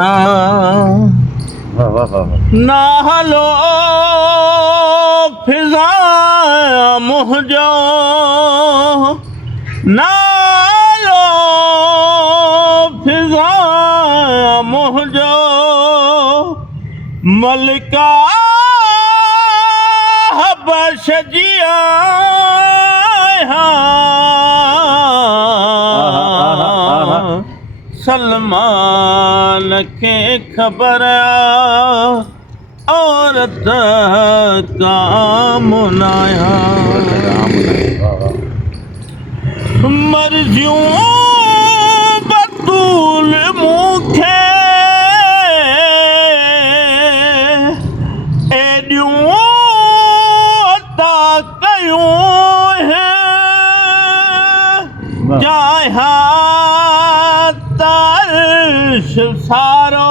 वाह वाह वाह ना हलो फिजा मुझो ना लो फिजा मुझो मलिका हबश जिया सलमान खे ख़बर औरत कामनाया मर्जियूं बतूल मूंखे एॾियूं अता कयूं जाया तारिश सारो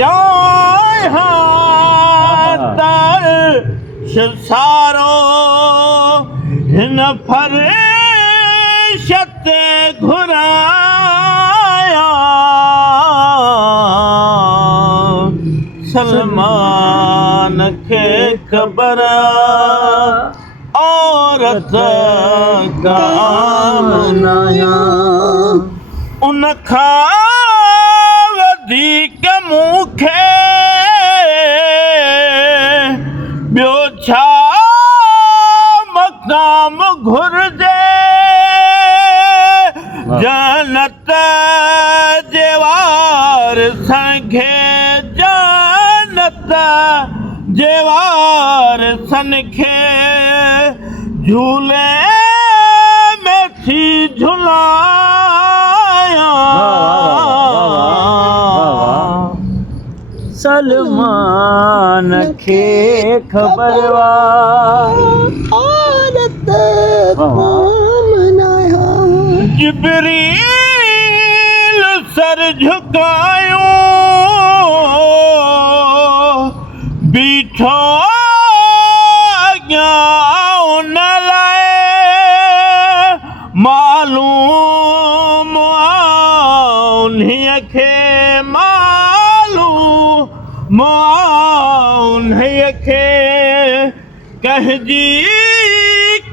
जाया तारिश सारो हिन फरिश ते घुराया सलमान खे ख़बर औरत कामनाया उन खां वधीक मूंखे ॿियो छा मक़ाम घुरिजे जन्नत जे वारिसनि खे जन्नत जे वारिसनि खे झूले में थी झुलाया सलमान खे ख़बर औरत कामनाया जिब्रील सर झुकायूं बीठो अॻियां उन लाइ मालूम उन्हीअ खे मालूम उन्हीअ खे कंहिंजी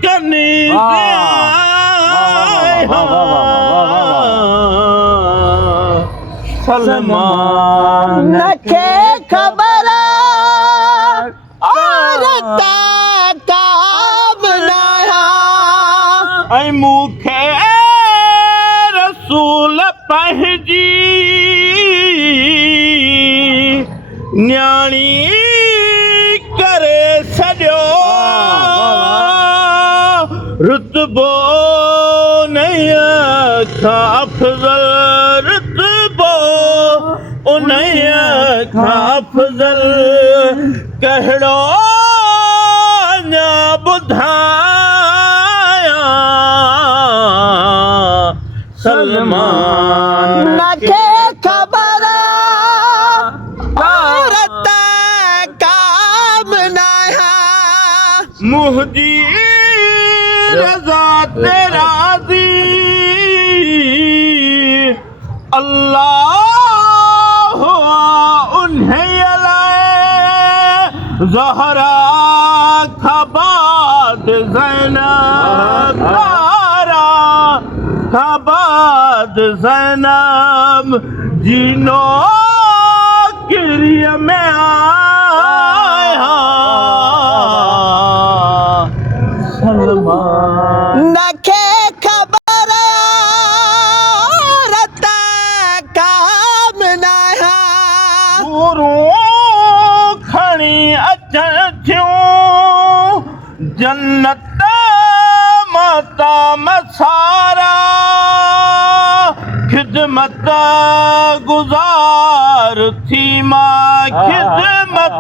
कनीज़ सलमान खे ख़बर औरत कामनाया ऐं मूंखे रसूल पंहिंजी न्याणी करे छॾियो रुतबो उन्हीअ खां अफ़ज़ल रुतबो उन्हीअ खां अफ़ज़ल कहिड़ो अञा ॿुधाया सलमान खे ख़बर औरत कामनाया मुंहिंजी रज़ा ते राज़ी अल्लाह उन्हीअ लाइ ज़हरा खां बाद ज़ैनब ज़हरा खां बाद ज़ैनब जी नौकरीअ में आया सलमान खे ख़बर औरत कामनाया पूरूं खणी अचण थियूं जन्नत मताम सारा ख़िदमत गुज़ार थी मां ख़िदमत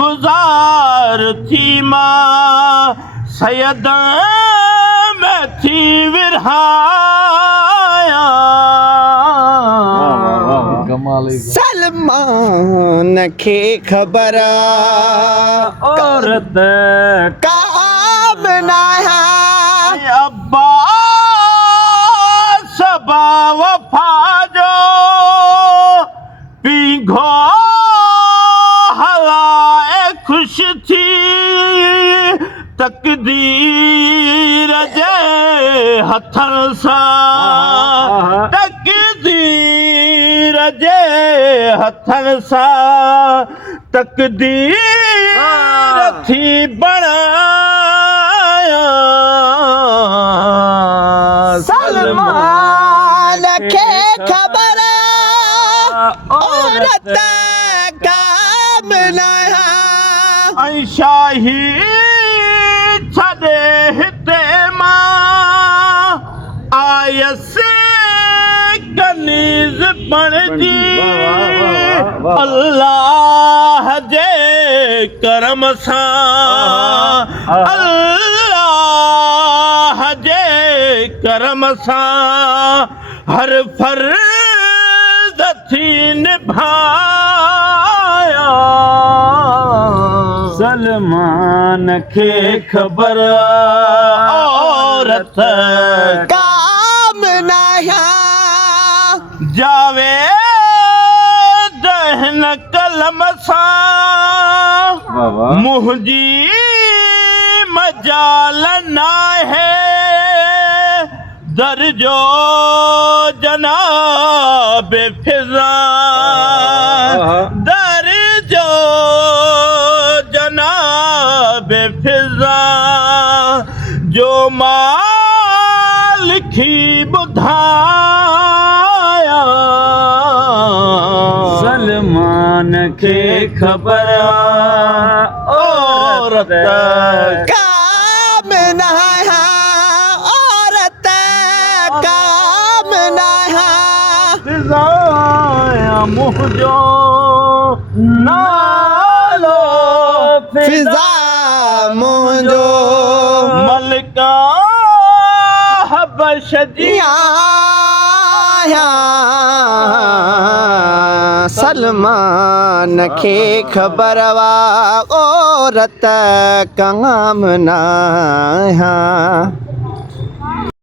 गुज़ार थी मां सैयद में थी विरहाया सलमान खे ख़बर औरत कामनाया अब्बास बा वफ़ा जो घो हवाए खुश थी तकदीर जे हथन सां तकदीर जे हथन सां तकदीर थी बणाया सलमान खे ख़बर औरत काम न ऐं शाही छॾे हिते मां आयसि कनीज़ बणजी अल्लाह जे करम सां अल्लाह जे करम सां हर फर्ज़ थी निभाया सलमान खे ख़बर औरत काम न जावे दहन कलम सां मुंहिंजी मजाल नाहे दर्जो जनाब फिज़ा दर्जो जनाब फिज़ा जो मां लिखी ॿुधाया सलमान खे ख़बर औरत काम न औरत काम न फिज़ाया मुंहिंजो नालो फिज़ा मुंहिंजो मलिका हबश जी सलमान खे ख़बर वा औरत काम न